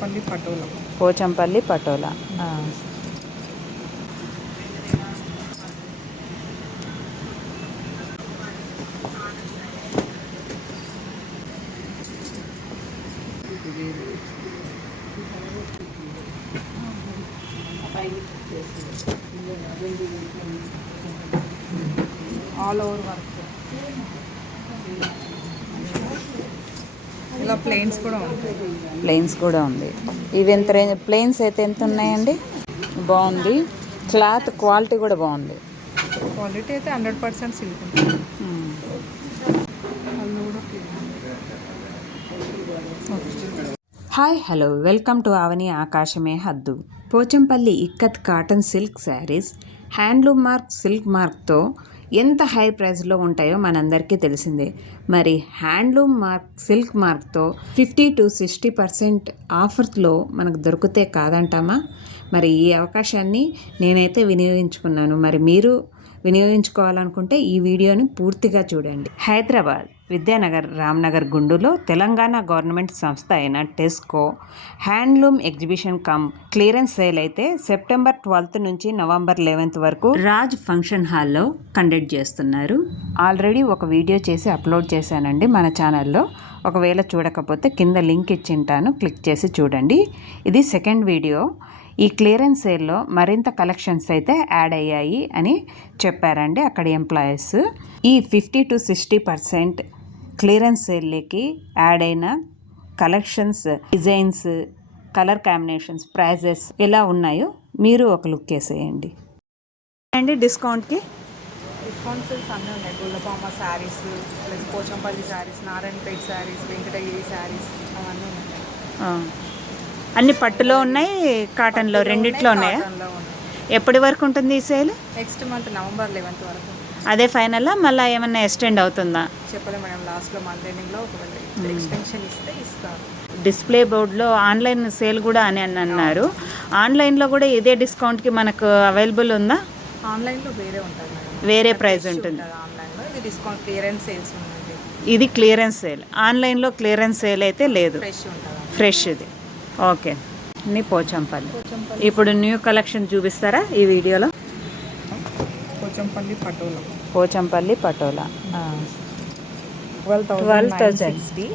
పల్లి patola Pochampally patola. All over work. ఇలా plains కూడా ఉంటాయి. ప్లెయిన్స్ కూడా ఉంది. ఇవి ఎంత రేంజ్? ప్లెయిన్స్ అయితే ఎంత ఉన్నాయండి? బాగుంది. క్లాత్ క్వాలిటీ కూడా బాగుంది. క్వాలిటీ అయితే 100% సిల్క్ ఉంటుంది. హాయ్ హలో, వెల్కమ్ టు అవని ఆకాశమే హద్దు. Pochampally ikat cotton silk sarees handloom mark silk మార్క్తో ఎంత హై ప్రైస్లో ఉంటాయో మనందరికీ తెలిసిందే. మరి హ్యాండ్లూమ్ మార్క్ సిల్క్ మార్క్తో 50 to 60% ఆఫర్లో మనకు దొరికితే కాదంటామా? మరి ఈ అవకాశాన్ని నేనైతే వినియోగించుకున్నాను. మరి మీరు వినియోగించుకోవాలనుకుంటే ఈ వీడియోని పూర్తిగా చూడండి. హైదరాబాద్ విద్యానగర్ రామ్నగర్ గుండులో తెలంగాణ గవర్నమెంట్ సంస్థ అయిన Tesco handloom exhibition come clearance sale అయితే సెప్టెంబర్ 12th నుంచి నవంబర్ 11th వరకు రాజ్ ఫంక్షన్ హాల్లో కండక్ట్ చేస్తున్నారు. ఆల్రెడీ ఒక వీడియో చేసి అప్లోడ్ చేశానండి మన ఛానల్లో. ఒకవేళ చూడకపోతే కింద లింక్ ఇచ్చింటాను, క్లిక్ చేసి చూడండి. ఇది సెకండ్ వీడియో. ఈ క్లియరెన్స్ సేల్లో మరింత కలెక్షన్స్ అయితే యాడ్ అయ్యాయి అని చెప్పారండి అక్కడి ఎంప్లాయీస్. ఈ 50 to 60% క్లియరెన్స్ సేల్కి యాడ్ అయిన collections, designs, colour combinations, prices ఎలా ఉన్నాయో మీరు ఒక లుక్ వేసేయండి. అండి డిస్కౌంట్కి డిస్కౌంట్స్ అన్నీ ఉన్నాయి. గుల్లపామ శారీస్, ప్లస్ పోచంపల్లి శారీస్, నారాయణపేట శారీస్, వెంకటగిరి శారీస్ అవన్నీ ఉన్నాయి. అన్ని పట్టులో ఉన్నాయి, కాటన్లో రెండిట్లో ఉన్నాయా? ఎప్పటి వరకు ఉంటుంది ఈ sale? Next month November 11th వరకు. అదే ఫైనల్లా మళ్ళీ ఏమన్నా ఎక్స్టెండ్ అవుతుందా? చెప్పలేదు మేడం. లాస్ట్లో మంత్ ఎండింగ్లో ఒకవేళ ఎక్స్టెన్షన్ ఇస్తే ఇస్తారు. డిస్ప్లే బోర్డులో ఆన్లైన్ సేల్ కూడా అని అన్నారు. ఆన్లైన్లో కూడా ఇదే డిస్కౌంట్కి మనకు అవైలబుల్ ఉందా? ఆన్లైన్లో వేరే ఉంటుంది మేడం, వేరే ప్రైస్ ఉంటుంది. ఆన్లైన్లో ఇది డిస్కౌంట్ క్లియరెన్స్ సేల్స్ ఉంటుంది. ఇది క్లియరెన్స్ సేల్. ఆన్లైన్లో క్లియరెన్స్ సేల్ అయితే లేదు, ఫ్రెష్ ఉంటుంది. ఫ్రెష్ ఇది. ఓకే. నీ పోచంపల్లి ఇప్పుడు న్యూ కలెక్షన్ చూపిస్తారా ఈ వీడియోలో? పోచంపల్లి పటోలా. పోచంపల్లి పటోలా 12,060.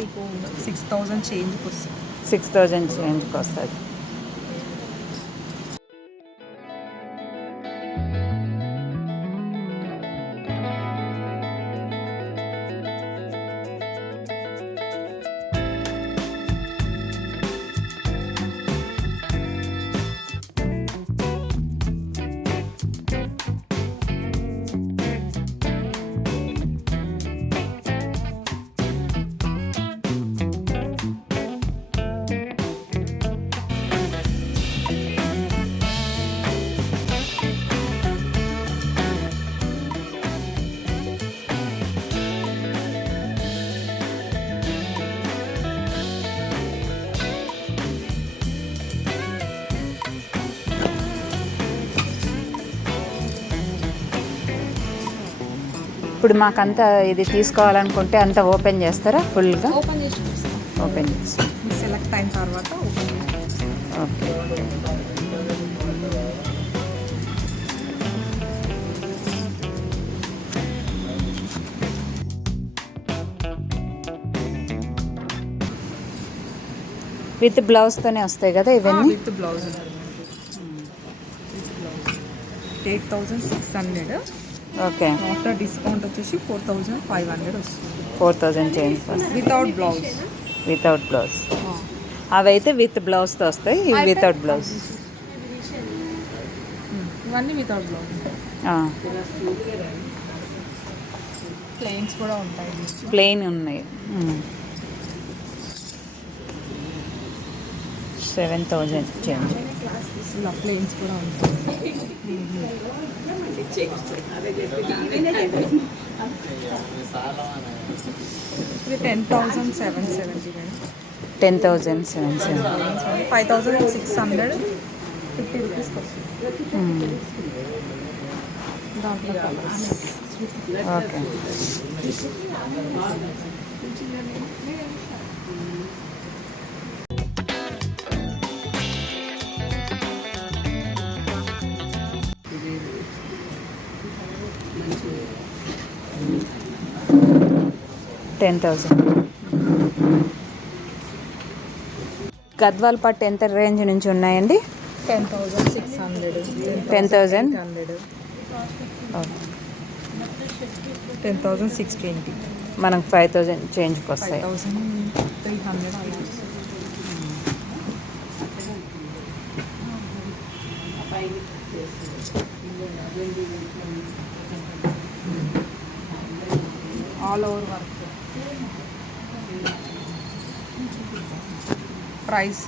మీకు 6,000 చేంజ్కి వస్తుంది. 6,000 చేంజ్కి వస్తుంది. ఇప్పుడు మాకంతా ఇది తీసుకోవాలనుకుంటే అంతా ఓపెన్ చేస్తారా? ఫుల్గా ఓపెన్ చేసి సెలెక్ట్ అయిన తర్వాత ఓపెన్ చేసి. ఓకే. విత్ బ్లౌజ్తోనే వస్తాయి కదా ఇవన్నీ? With blouse. 8,600. Okay. After discount వచ్చేసి 4,500 వస్తుంది. 4,000 change without blouse. Without blouse. అవైతే విత్ బ్లౌజ్తో వస్తాయి, ఇవి వితౌట్ బ్లౌజ్. ఇవన్నీ వితౌట్ బ్లౌజ్. ప్లెయిన్స్ కూడా ఉంటాయి. ప్లెయిన్ ఉన్నాయి. 7,000 చేంజ్. ఇలా ప్లెయిన్స్ కూడా ఉంటాయి. ఇది 10,770. 10,770. 5,650 రూపీస్కి వస్తుంది. దాంట్లో ఓకే. 10,000. గద్వాల్ పట్టు ఎంత రేంజ్ నుంచి ఉన్నాయండి? 10,600, 10,000. 10,800, 10,620, మనకు 5,000 చేంజ్కి వస్తాయి. 5,300 అలా. All over work. Price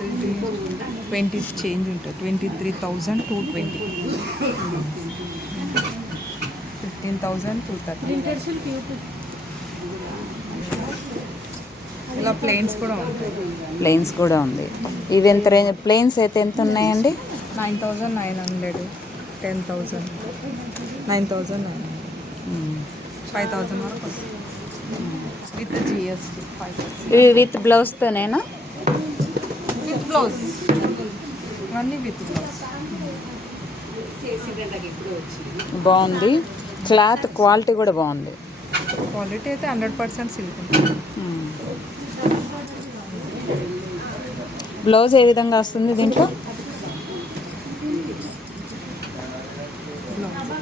20 change ఉంటుంది. 23,220, 15,230. ఇలా ప్లేన్స్ కూడా ఉంటాయి. ప్లెయిన్స్ కూడా ఉంది. ఇవి ఎంత రేంజ్? ప్లెయిన్స్ అయితే ఎంత ఉన్నాయండి? 9,900, 10,000, 9,900, 5,000 వరకు వస్తుంది. With GST 5,000. ఇవి విత్ బ్లౌజ్తోనేనా? విత్ బ్లౌజ్, అన్నీ విత్ బ్లౌజ్. బాగుంది. క్లాత్ క్వాలిటీ కూడా బాగుంది. క్వాలిటీ అయితే 100% సిల్క్ ఉంటుంది. బ్లౌజ్ ఏ విధంగా వస్తుంది దీంట్లో?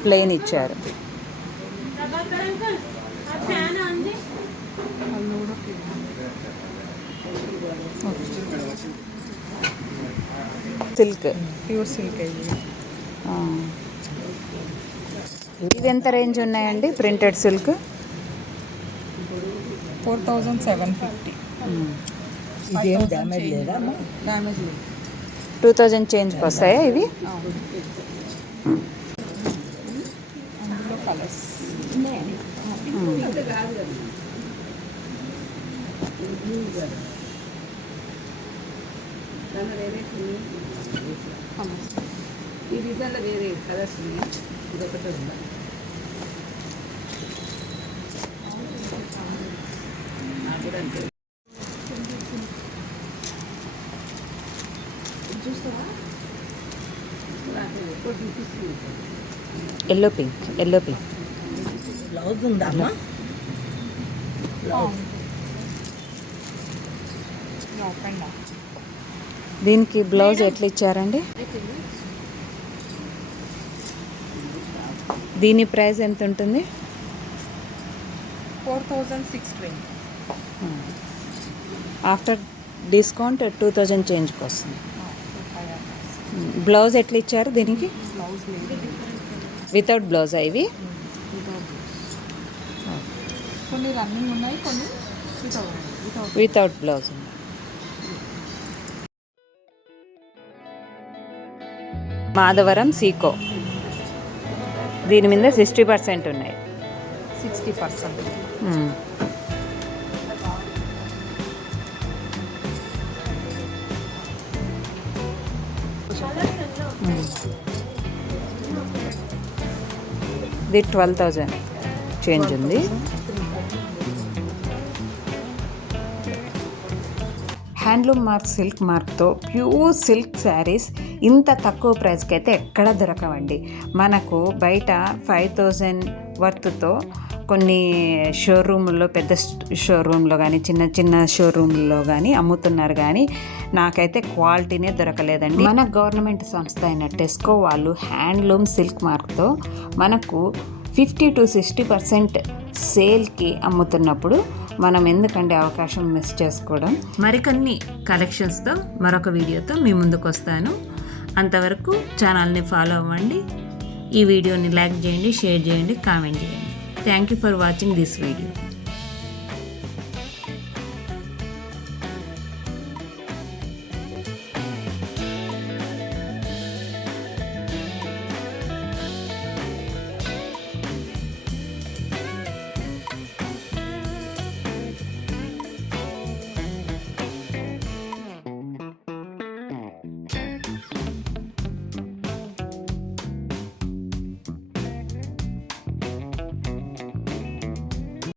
ప్లెయిన్ ఇచ్చారు. వాళ్ళు కూడా సిల్క్, ప్యూర్ సిల్క్ అయ్యి. ఇది ఎంత రేంజ్ ఉన్నాయండి? Printed silk 4,750. ఇదేం డ్యామేజ్ లేదా? డ్యామేజ్ లేదు. 2,000 చేంజ్కి వస్తాయా ఇవి? అందులో కలర్స్. ఈ డిజైన్లో వేరే కలర్స్ ఉన్నాయి. ఇదొకటి ఉందా? నాకు కూడా అంతే. చూస్తావా? నాకు ఎక్కువ చూపిస్తుంది. Yellow pink, yellow pink. Blouse ఉందా అమ్మా? Blouse of and of. దీనికి బ్లౌజ్ ఎట్లా ఇచ్చారండి? దీని ప్రైస్ ఎంత ఉంటుంది? 4,620. ఆఫ్టర్ డిస్కౌంట్ 2,000 చేంజ్కి వస్తుంది. బ్లౌజ్ ఎట్లా ఇచ్చారు దీనికి? బ్లౌజ్ లేదు. వితౌట్ బ్లౌజ్ ఇవి? కొన్ని రన్నింగ్ ఉన్నాయి, కొన్ని వితౌట్. వితౌట్ బ్లౌజ్ ఉంది. మాధవరం సీకో, దీని మీద 60% ఉన్నాయి. 60%. ఇది 12,000 చేంజ్ ఉంది. హ్యాండ్లూమ్ మార్క్, సిల్క్ మార్క్తో ప్యూర్ సిల్క్ శారీస్ ఇంత తక్కువ ప్రైస్కి అయితే ఎక్కడ దొరకవండి. మనకు బయట 5,000 వర్త్తో కొన్ని షోరూముల్లో, పెద్ద షోరూంలో కానీ చిన్న చిన్న షోరూంలో కానీ అమ్ముతున్నారు, కానీ నాకైతే క్వాలిటీనే దొరకలేదండి. మన గవర్నమెంట్ సంస్థ అయిన టెస్కో వాళ్ళు హ్యాండ్లూమ్ సిల్క్ మార్క్తో మనకు 50 to 60% సేల్కి అమ్ముతున్నప్పుడు మనం ఎందుకంటే అవకాశం మిస్ చేసుకోవడం. మరికొన్ని కలెక్షన్స్తో మరొక వీడియోతో మీ ముందుకు వస్తాను. అంతవరకు ఛానల్ని ఫాలో అవ్వండి. ఈ వీడియోని లైక్ చేయండి, షేర్ చేయండి, కామెంట్ చేయండి. Thank you for watching this video.